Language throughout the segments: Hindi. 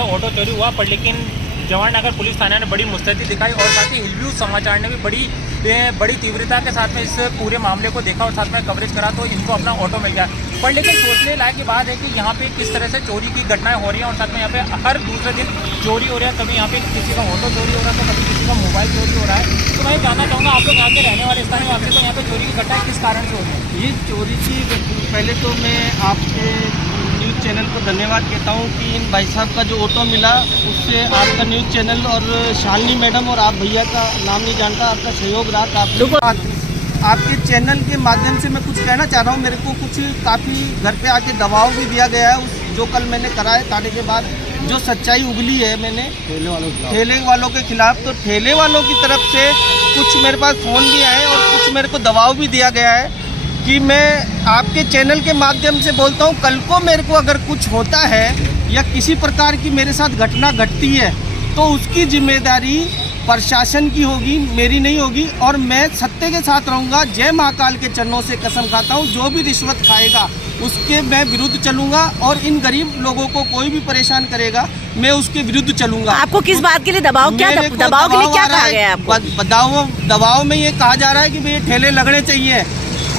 से ऑटो चोरी हुआ, पर लेकिन जवाहरनगर पुलिस थाना ने बड़ी मुस्तैदी दिखाई और साथ ही हिलव्यू समाचार ने भी बड़ी तीव्रता के साथ में इस पूरे मामले को देखा और साथ में कवरेज करा, तो इनको अपना ऑटो मिल गया। पर लेकिन सोचने लायक की बात है कि यहाँ पे किस तरह से चोरी की घटनाएं हो रही हैं और साथ में यहाँ पे हर दूसरे दिन चोरी हो रहा है। कभी यहाँ पे किसी का ऑटो चोरी हो रहा है, तो कभी किसी का मोबाइल चोरी हो रहा है। तो मैं जानना चाहूँगा, आप लोग यहाँ के रहने वाले स्थानीय वासी, तो यहाँ पे चोरी की घटनाएं किस कारण से हो रही है? ये चोरी की, पहले तो मैं आपके न्यूज़ चैनल को धन्यवाद कहता हूँ कि इन भाई साहब का जो ऑटो मिला उससे आपका न्यूज़ चैनल और शालिनी मैडम और आप भैया का नाम नहीं जानता, आपका सहयोग रहा काफ़ी। आपके चैनल के माध्यम से मैं कुछ कहना चाह रहा हूँ। मेरे को कुछ काफ़ी घर पे आके दबाव भी दिया गया है, जो कल मैंने कराए ताने के बाद जो सच्चाई उगली है मैंने ठेले वालों के खिलाफ, तो ठेले वालों की तरफ से कुछ मेरे पास फ़ोन भी आए और कुछ मेरे को दबाव भी दिया गया है कि मैं आपके चैनल के माध्यम से बोलता हूँ, कल को मेरे को अगर कुछ होता है या किसी प्रकार की मेरे साथ घटना घटती है तो उसकी जिम्मेदारी प्रशासन की होगी, मेरी नहीं होगी। और मैं सत्य के साथ रहूँगा। जय महाकाल के चरणों से कसम खाता हूँ, जो भी रिश्वत खाएगा उसके मैं विरुद्ध चलूँगा और इन गरीब लोगों को कोई भी परेशान करेगा मैं उसके विरुद्ध चलूँगा। आपको किस बात के लिए दबाव, क्या दबाव के लिए क्या कहा गया है आपको? दबाव में ये कहा जा रहा है कि भाई ठेले लगने चाहिए,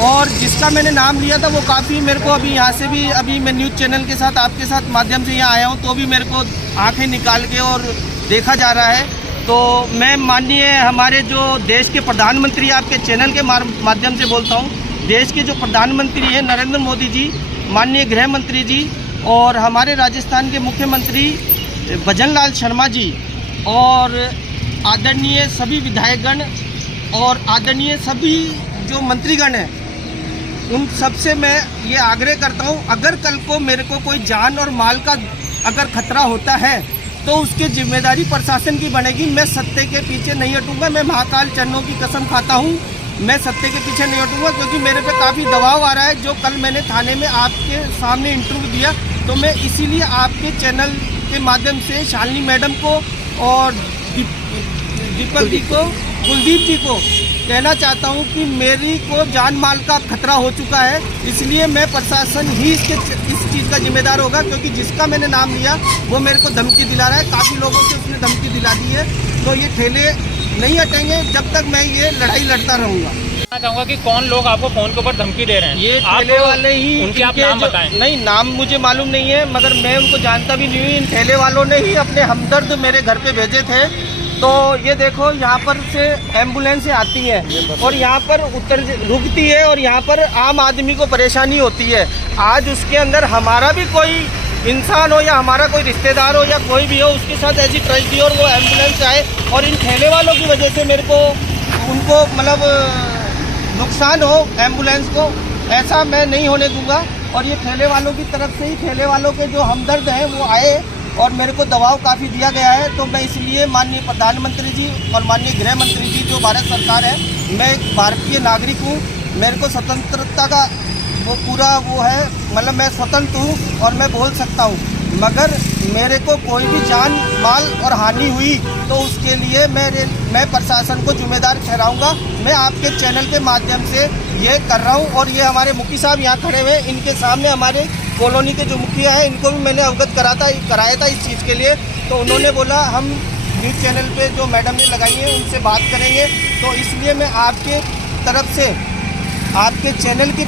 और जिसका मैंने नाम लिया था वो काफ़ी मेरे को अभी यहाँ से भी, अभी मैं न्यूज़ चैनल के साथ आपके साथ माध्यम से यहाँ आया हूँ, तो भी मेरे को आंखें निकाल के और देखा जा रहा है। तो मैं माननीय हमारे जो देश के प्रधानमंत्री, आपके चैनल के माध्यम से बोलता हूँ, देश के जो प्रधानमंत्री हैं नरेंद्र मोदी जी, माननीय गृह मंत्री जी और हमारे राजस्थान के मुख्यमंत्री भजनलाल शर्मा जी और आदरणीय सभी विधायकगण और आदरणीय सभी जो मंत्रीगण हैं, उन सबसे मैं ये आग्रह करता हूँ, अगर कल को मेरे को कोई जान और माल का अगर खतरा होता है तो उसकी जिम्मेदारी प्रशासन की बनेगी। मैं सत्य के पीछे नहीं हटूंगा। मैं महाकाल चरणों की कसम खाता हूँ, मैं सत्य के पीछे नहीं हटूंगा, क्योंकि मेरे पे काफ़ी दबाव आ रहा है। जो कल मैंने थाने में आपके सामने इंटरव्यू दिया, तो मैं इसीलिए आपके चैनल के माध्यम से शालिनी मैडम को और दीपक जी को, कुलदीप जी को कहना चाहता हूं कि मेरी को जान माल का खतरा हो चुका है। इसलिए मैं प्रशासन ही इस चीज़ का जिम्मेदार होगा, क्योंकि जिसका मैंने नाम लिया वो मेरे को धमकी दिला रहा है। काफ़ी लोगों से उसने धमकी दिला दी है। तो ये ठेले नहीं हटेंगे जब तक मैं ये लड़ाई लड़ता रहूँगा। मैं चाहूँगा कि कौन लोग आपको फ़ोन के ऊपर धमकी दे रहे हैं? ये ठेले वाले ही, उनके आप नाम बताएं। नहीं, नाम मुझे मालूम नहीं है, मगर मैं उनको जानता भी नहीं हूँ। इन ठेले वालों ने ही अपने हमदर्द मेरे घर पे भेजे थे। तो ये देखो, यहाँ पर से एम्बुलेंस आती है और यहाँ पर रुकती है और यहाँ पर आम आदमी को परेशानी होती है। आज उसके अंदर हमारा भी कोई इंसान हो या हमारा कोई रिश्तेदार हो या कोई भी हो, उसके साथ ऐसी ट्रेजेडी और वो एम्बुलेंस आए और इन ठेले वालों की वजह से मेरे को उनको मतलब नुकसान हो एम्बुलेंस को, ऐसा मैं नहीं होने दूंगा। और ये ठेले वालों की तरफ से ही, ठेले वालों के जो हमदर्द हैं वो आए और मेरे को दबाव काफ़ी दिया गया है। तो मैं इसलिए माननीय प्रधानमंत्री जी और माननीय गृह मंत्री जी जो भारत सरकार है, मैं एक भारतीय नागरिक हूँ, मेरे को स्वतंत्रता का वो पूरा वो है, मतलब मैं स्वतंत्र हूँ और मैं बोल सकता हूँ। मगर मेरे को कोई भी जान माल और हानि हुई तो उसके लिए मैं प्रशासन को जिम्मेदार ठहराऊँगा। मैं आपके चैनल के माध्यम से ये कर रहा हूँ। और ये हमारे मुखी साहब यहाँ खड़े हुए, इनके सामने हमारे कॉलोनी के जो मुखिया हैं, इनको भी मैंने अवगत कराया था इस चीज़ के लिए। तो उन्होंने बोला हम न्यूज़ चैनल पे जो मैडम ने लगाई है उनसे बात करेंगे। तो इसलिए मैं आपके तरफ से, आपके चैनल की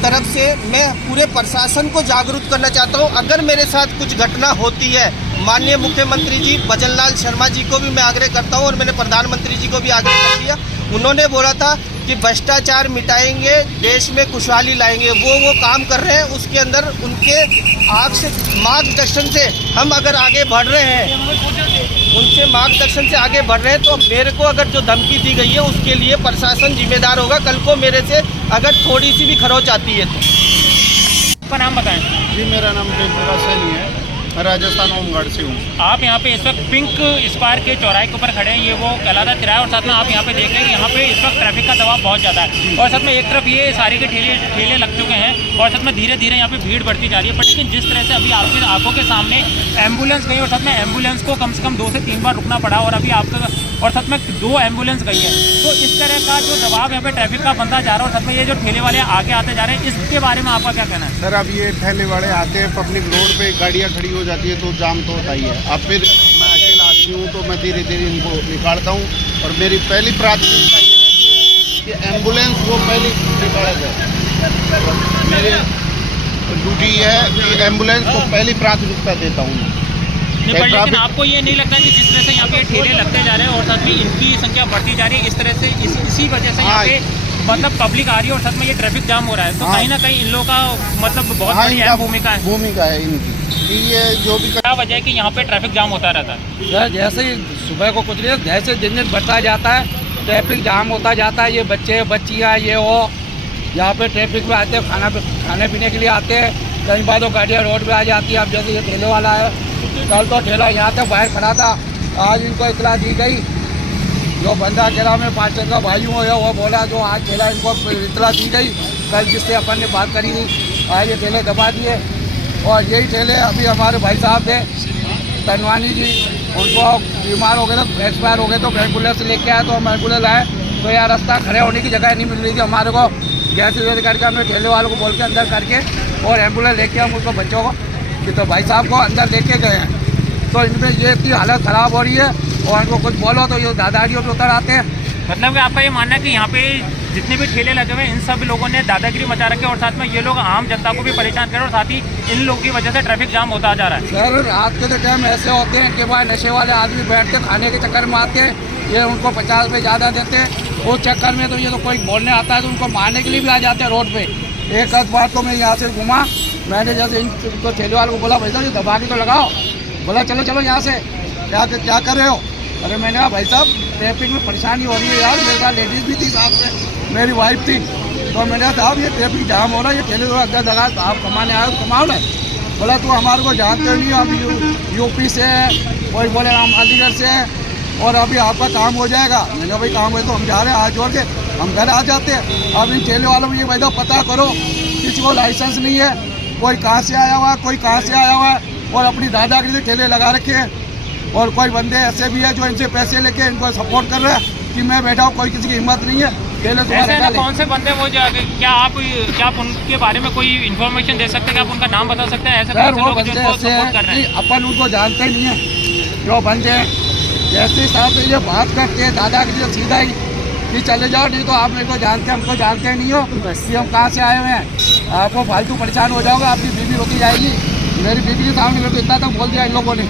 तरफ से मैं पूरे प्रशासन को जागरूक करना चाहता हूं। अगर मेरे साथ कुछ घटना होती है, माननीय मुख्यमंत्री जी भजनलाल शर्मा जी को भी मैं आग्रह करता हूं और मैंने प्रधानमंत्री जी को भी आग्रह कर दिया। उन्होंने बोला था कि भ्रष्टाचार मिटाएंगे, देश में खुशहाली लाएंगे। वो काम कर रहे हैं। उसके अंदर उनके मार्गदर्शन से हम अगर आगे बढ़ रहे हैं, उनसे मार्गदर्शन से आगे बढ़ रहे हैं, तो मेरे को अगर जो धमकी दी गई है उसके लिए प्रशासन जिम्मेदार होगा। कल को मेरे से अगर थोड़ी सी भी खरोच आती है तो। आपका नाम बताएं। जी, मेरा नाम देवप्रकाश सैनी है, मैं राजस्थान होमगार्ड से हूँ। आप यहाँ पे इस वक्त पिंक स्क्वायर के चौराहे के ऊपर खड़े हैं, ये वो कहलाता तिराहा, और साथ में आप यहाँ पे देख रहे हैं कि यहाँ पे इस वक्त ट्रैफिक का दबाव बहुत ज़्यादा है। और साथ में एक तरफ ये सारे के ठेले लग चुके हैं और साथ में धीरे धीरे यहाँ पे भीड़ बढ़ती जा रही है। पर लेकिन जिस तरह से अभी आपकी आंखों के सामने एम्बुलेंस गई और साथ में एम्बुलेंस को कम से कम 2 से 3 बार रुकना पड़ा, और अभी आपका और साथ में 2 एम्बुलेंस गई है। तो इस तरह का जो दबाव यहाँ पे ट्रैफिक का बनता जा रहा है और साथ में ये जो ठेले वाले आगे आते जा रहे हैं, इसके बारे में आपका क्या कहना है? सर अब ये ठेले वाले आते हैं, पब्लिक रोड पे गाड़ियाँ खड़ी हो जाती है तो जाम तो होता ही है। अब फिर मैं अकेला आदमी हूँ तो मैं धीरे धीरे इनको निकालता हूँ और मेरी पहली प्राथमिकता ये रहती है कि एम्बुलेंस को पहले निकाला जाए। मेरी ड्यूटी है कि एम्बुलेंस को पहली प्राथमिकता देता हूँ मैं। नहीं, पर लेकिन आपको ये नहीं लगता कि जिस तरह से यहाँ पे ठेले लगते जा रहे हैं और साथ में इनकी संख्या बढ़ती जा रही है, इस तरह से इसी वजह से यहाँ पे मतलब पब्लिक आ रही है और साथ में ये ट्रैफिक जाम हो रहा है, तो कहीं ना कहीं इन लोगों का मतलब बहुत बड़ी अहम भूमिका है इनकी। ये जो भी क्या वजह है कि यहाँ पे ट्रैफिक जाम होता रहता है? सर जैसे ही सुबह को कुछ नहीं, जैसे दिन दिन बढ़ता जाता है ट्रैफिक जाम होता जाता है। ये बच्चे बच्चियाँ ये हो यहाँ पे ट्रैफिक में आते हैं, खाने पीने के लिए आते हैं, कई बार तो गाड़ियाँ रोड पे आ जाती है। अब जैसे ये ठेले वाला है, कल तो ठेला यहाँ तक बाहर खड़ा था, आज इनको इतला दी गई। जो बंदा ठेला में 5 का भाई हो वो बोला जो आज ठेला इनको इतला दी गई, कल जिससे अपन ने बात करी थी, आज ये ठेले दबा दिए। और यही ठेले अभी हमारे भाई साहब थे तनवानी जी, उनको बीमार हो गए तो एक्सपायर हो गए तो एम्बुलेंस लेके आए, तो हम एम्बुलेंस आए तो यार रास्ता खड़े होने की जगह नहीं मिल रही थी हमारे को। गैस करके हमने ठेले वालों को बोल के अंदर करके और एम्बुलेंस लेके हम उसको बच्चों को कि तो भाई साहब को अंदर लेके गए हैं। तो इनमें ये इतनी हालत ख़राब हो रही है और इनको कुछ बोलो तो ये दादागिरियों पे उतर आते हैं। मतलब कि आपका ये मानना है कि यहाँ पे जितने भी ठेले लगे हुए हैं इन सब लोगों ने दादागिरी मचा रखी है और साथ में ये लोग आम जनता को भी परेशान कर रहे हैं और साथ ही इन लोगों की वजह से ट्रैफिक जाम होता जा रहा है। सर रात के तो टाइम ऐसे होते हैं कि भाई नशे वाले आदमी बैठ के खाने के चक्कर में आते हैं, ये उनको 50 रुपये ज़्यादा देते हैं, उस चक्कर में तो ये तो कोई बोलने आता है तो उनको मारने के लिए भी आ जाते हैं रोड पर। एक आध बार तो मैं यहाँ से घूमा, मैंने जैसे इनको ठेले वालों को बोला भाई साहब ये दबा के तो लगाओ, बोला चलो चलो यहाँ से क्या कर रहे हो? अरे मैंने कहा भाई साहब ट्रैफिक में परेशानी हो रही है यार, मेरे साथ लेडीज़ भी थी साथ में, मेरी वाइफ थी। तो मैंने कहा साहब ये ट्रैफिक जाम हो रहा है, ये ठेले वाला अंदर लगा, तो आप कमाने आए हो कमाओ ना। बोला तू हमारे को जानते नहीं, हम यूपी से है, कोई बोले हम अलीगढ़ से हैं और अभी आपका काम हो जाएगा। मैंने कहा भाई काम है तो हम जा रहे हैं, आज जोड़ के हम घर आ जाते हैं। अब इन ठेले वालों में ये भाई पता करो किसी को लाइसेंस नहीं है, कोई कहाँ से आया हुआ है, कोई कहाँ से आया हुआ है और अपनी दादागिरी से ठेले लगा रखे हैं। और कोई बंदे ऐसे भी है जो इनसे पैसे लेके इनको सपोर्ट कर रहे हैं कि मैं बैठा हूँ, कोई किसी की हिम्मत नहीं है ठेले तुम्हारे। कौन से बंदे वो क्या आप उनके बारे में कोई इन्फॉर्मेशन दे सकते हैं? क्या आप उनका नाम बता सकते हैं? ऐसे सर वो बंदे ऐसे हैं अपन उनको जानते नहीं है, जो बंदे जैसे साहब ये बात करते हैं दादागिरी से सीधा ही कि चले जाओ, नहीं तो आप मेरे को जानते हमको जानते नहीं हो कि हम कहाँ से आए हुए हैं, आपको फालतू परेशान हो जाओगे, आपकी बीवी रोकी जाएगी। मेरी बीवी के सामने मेरे को इतना तक बोल दिया इन लोगों ने।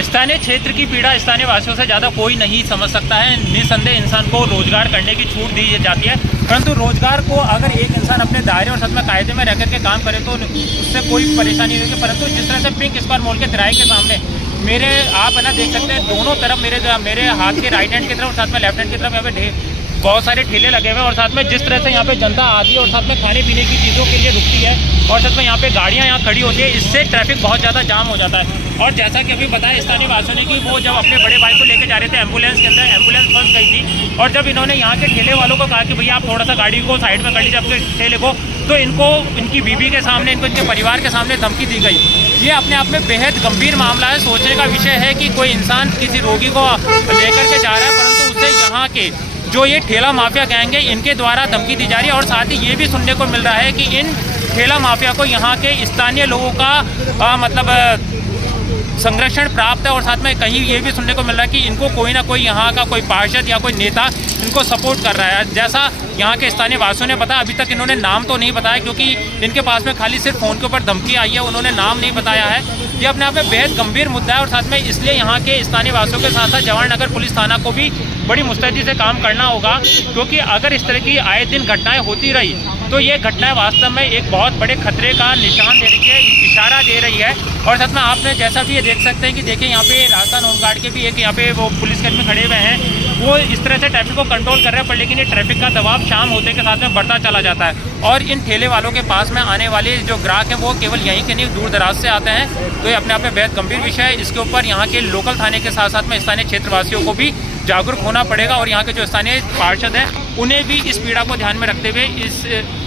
स्थानीय क्षेत्र की पीड़ा स्थानीय वासियों से ज़्यादा कोई नहीं समझ सकता है। निसंदेह इंसान को रोजगार करने की छूट दी जाती है, परंतु रोजगार को अगर एक इंसान अपने दायरे और साथ में कायदे में रह करके काम करे तो उससे कोई परेशानी नहीं होगी। परंतु जिस तरह से पिंक स्क्वायर मॉल के तिराहे के सामने मेरे आप है ना देख सकते हैं, दोनों तरफ मेरे हाथ के राइट हैंड की तरफ और साथ में लेफ्ट हैंड की तरफ यहाँ पे बहुत सारे ठेले लगे हुए हैं और साथ में जिस तरह से यहाँ पे जनता आती है और साथ में खाने पीने की चीज़ों के लिए रुकती है और साथ में यहाँ पे गाड़ियाँ यहाँ खड़ी होती है, इससे ट्रैफिक बहुत ज़्यादा जाम हो जाता है। और जैसा कि अभी बताया स्थानीय वासियों ने कि वो जब अपने बड़े भाई को लेकर जा रहे थे एम्बुलेंस के अंदर, एम्बुलेंस फंस गई थी और जब इन्होंने यहाँ के ठेले वालों को कहा कि भैया आप थोड़ा सा गाड़ी को साइड में कर लीजिए अपने ठेले को, तो इनको इनकी बीवी के सामने, इनको इनके परिवार के सामने धमकी दी गई। ये अपने आप में बेहद गंभीर मामला है। सोचने का विषय है कि कोई इंसान किसी रोगी को लेकर के जा रहा है, परंतु उसे यहाँ के जो ये ठेला माफिया गैंग है इनके द्वारा धमकी दी जा रही है। और साथ ही ये भी सुनने को मिल रहा है कि इन ठेला माफिया को यहाँ के स्थानीय लोगों का मतलब संरक्षण प्राप्त है और साथ में कहीं ये भी सुनने को मिल रहा है कि इनको कोई ना कोई यहाँ का कोई पार्षद या कोई नेता इनको सपोर्ट कर रहा है। जैसा यहाँ के स्थानीय वासियों ने बताया, अभी तक इन्होंने नाम तो नहीं बताया क्योंकि इनके पास में खाली सिर्फ फ़ोन के ऊपर धमकी आई है, उन्होंने नाम नहीं बताया है। ये अपने आप में बेहद गंभीर मुद्दा है और साथ में इसलिए यहाँ के स्थानीय वासियों के साथ साथ जवाहरनगर पुलिस थाना को भी बड़ी मुस्तैदी से काम करना होगा, क्योंकि अगर इस तरह की आए दिन घटनाएं होती रही तो ये घटनाएं वास्तव में एक बहुत बड़े खतरे का निशान दे रही है, इशारा दे रही है। और साथ में आपने जैसा भी ये देख सकते हैं कि देखिए यहाँ पे राजस्थान होमगार्ड के भी एक यहाँ पे वो पुलिसकर्मी खड़े हुए हैं, वो इस तरह से ट्रैफिक को कंट्रोल कर रहे हैं, पर लेकिन ये ट्रैफिक का दबाव शाम होते के साथ में बढ़ता चला जाता है। और इन ठेले वालों के पास में आने वाले जो ग्राहक हैं वो केवल यहीं के नहीं दूर दराज से आते हैं, तो ये अपने आप में बेहद गंभीर विषय है। इसके ऊपर यहाँ के लोकल थाने के साथ साथ में स्थानीय क्षेत्रवासियों को भी जागरूक होना पड़ेगा और यहाँ के जो स्थानीय पार्षद हैं उन्हें भी इस पीड़ा को ध्यान में रखते हुए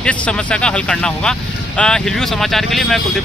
इस समस्या का हल करना होगा। हिलव्यू समाचार के लिए मैं कुलदीप।